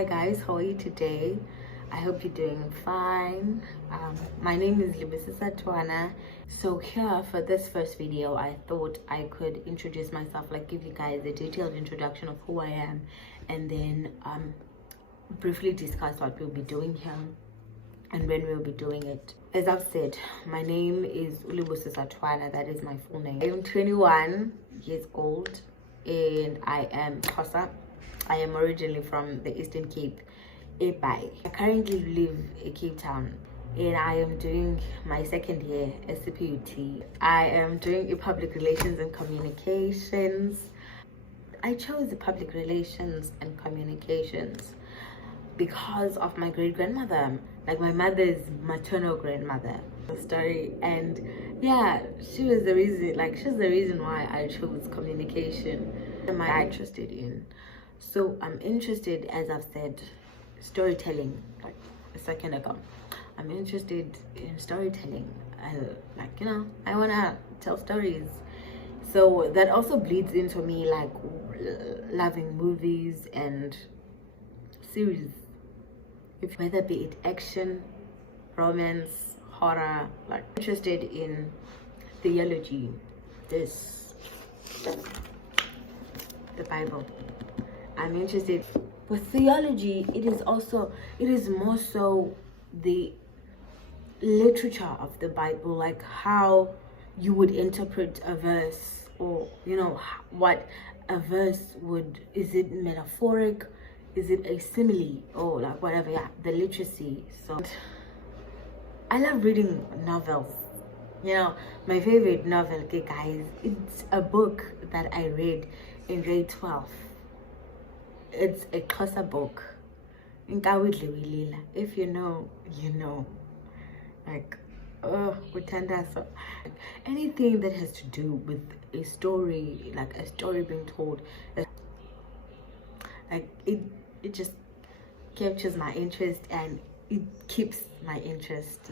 Hi guys, how are you today? I hope you're doing fine. My name is Libisisa Twana. So here for this first video, I thought I could introduce myself, like give you guys a detailed introduction of who I am, and then briefly discuss what we'll be doing here and when we'll be doing it. As I've said, my name is Libisisa Twana. That is my full name. I'm 21 years old and I am Xhosa. I am originally from the Eastern Cape, Ebai. I currently live in Cape Town and I am doing my second year as CPUT. I am doing public relations and communications. I chose the public relations and communications because of my great grandmother, like my mother's maternal grandmother. Story, and yeah, she was the reason, she's the reason why I chose communication. Am I interested in? So I'm interested, as I've said, storytelling. Like a second ago, I'm interested in storytelling. I wanna tell stories. So that also bleeds into me like loving movies and series, whether be it action, romance, horror. Like interested in theology, the Bible. I'm interested with theology. It is more so the literature of the Bible, like how you would interpret a verse, or what a verse would, is it metaphoric, is it a simile, or like whatever. Yeah, the literacy. So I love reading novels. My favorite novel, okay guys, it's a book that I read in grade 12. It's a Xhosa book. If you know, you know. Like, uthandazo. Anything that has to do with a story, like a story being told, like it just captures my interest and it keeps my interest.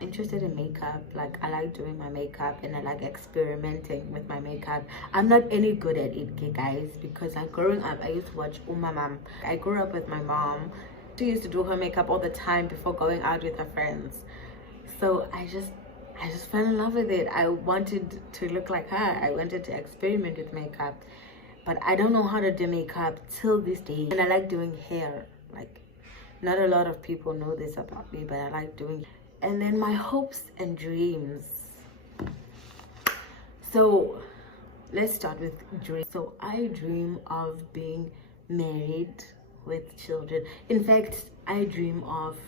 Interested in makeup. Like I like doing my makeup and I like experimenting with my makeup. I'm not any good at it, okay guys, because growing up I used to watch Umamam. I grew up with my mom. She used to do her makeup all the time before going out with her friends. So I just fell in love with it. I wanted to look like her. I wanted to experiment with makeup, but I don't know how to do makeup till this day. And I like doing hair. Like, not a lot of people know this about me, but I like doing. And then my hopes and dreams. So let's start with dreams. So I dream of being married with children. In fact, I dream of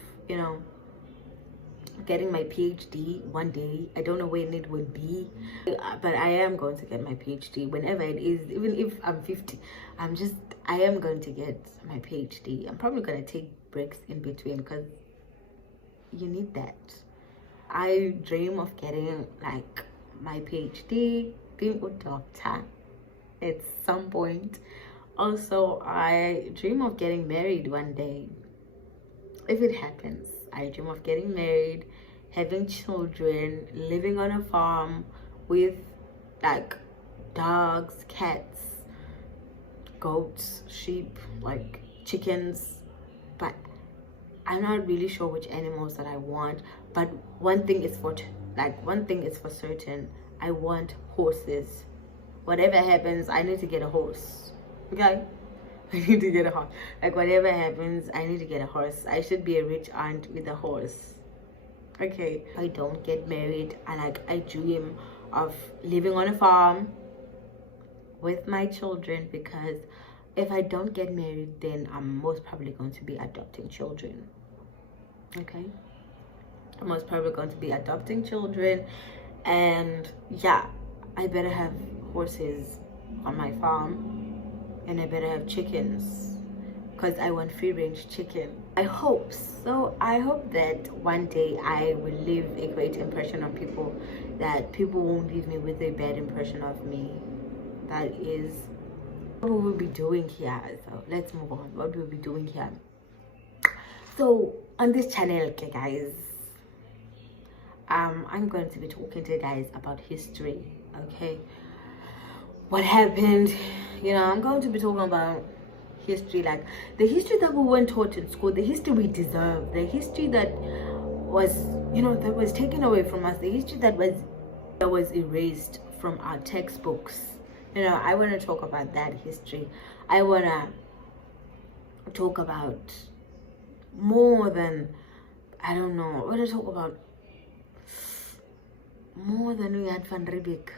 getting my PhD one day. I don't know when it would be, but I am going to get my PhD whenever it is. Even if I'm 50, I am going to get my PhD. I'm probably going to take breaks in between because you need that. I dream of getting like my PhD, being a doctor at some point. Also, I dream of getting married one day. If it happens, I dream of getting married, having children, living on a farm with like dogs, cats, goats, sheep, like chickens. But I'm not really sure which animals that I want. But one thing is for certain. I want horses. Whatever happens, I need to get a horse. Okay? I need to get a horse. Like whatever happens, I need to get a horse. I should be a rich aunt with a horse. Okay. If I don't get married, I dream of living on a farm with my children, because if I don't get married, then I'm most probably going to be adopting children. Okay? I'm most probably going to be adopting children, and yeah, I better have horses on my farm, and I better have chickens because I want free range chicken. I hope that one day I will leave a great impression on people, that people won't leave me with a bad impression of me. That is what we'll be doing here. So let's move on. What we'll be doing here. So on this channel, okay guys, I'm going to be talking to you guys about history. Okay, what happened, I'm going to be talking about history, like the history that we weren't taught in school, the history we deserve, the history that was, you know, that was taken away from us, the history that was erased from our textbooks. You know, I want to talk about that history. I want to talk about more than, I don't know, I want to talk about more than Leon van Riebeeck.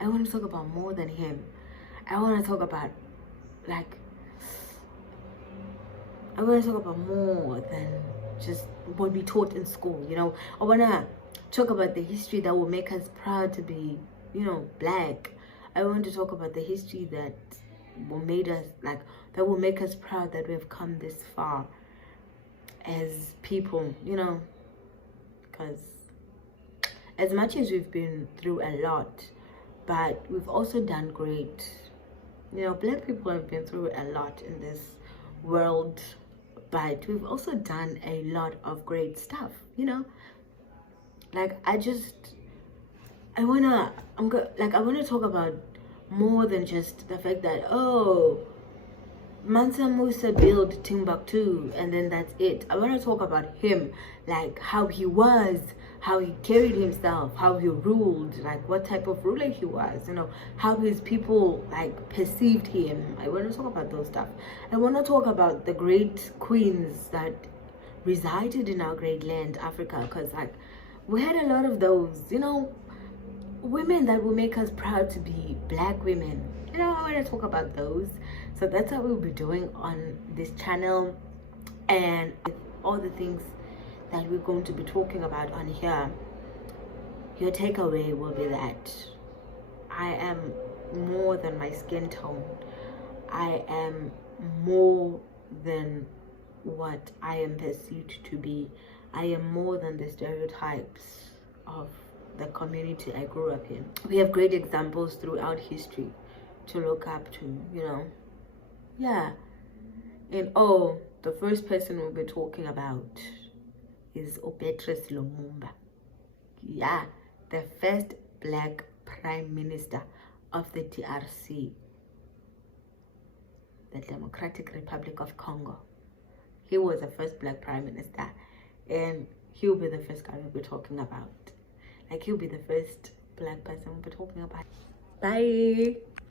I want to talk about more than him. I want to talk about, like, I want to talk about more than just what we taught in school, you know. I want to talk about the history that will make us proud to be, you know, black. I want to talk about the history that will made us, like, that will make us proud that we've come this far as people, you know, because as much as we've been through a lot, but we've also done great. You know, black people have been through a lot in this world, but we've also done a lot of great stuff, you know. Like, I wanna talk about more than just the fact that, oh, Mansa Musa built Timbuktu and then that's it. I want to talk about him, like how he was, how he carried himself, how he ruled, like what type of ruler he was, you know, how his people like perceived him. I want to talk about those stuff. I want to talk about the great queens that resided in our great land, Africa, because like we had a lot of those, you know, women that will make us proud to be black women. You know, I want to talk about those. So that's what we'll be doing on this channel, and all the things that we're going to be talking about on here. Your takeaway will be that I am more than my skin tone. I am more than what I am perceived to be. I am more than the stereotypes of the community I grew up in. We have great examples throughout history to look up to, you know. Yeah. And oh, the first person we'll be talking about is Patrice Lumumba. Yeah, the first black prime minister of the DRC, the Democratic Republic of Congo. He was the first black prime minister, and he'll be the first guy we'll be talking about. Like, he'll be the first black person we'll be talking about. Bye.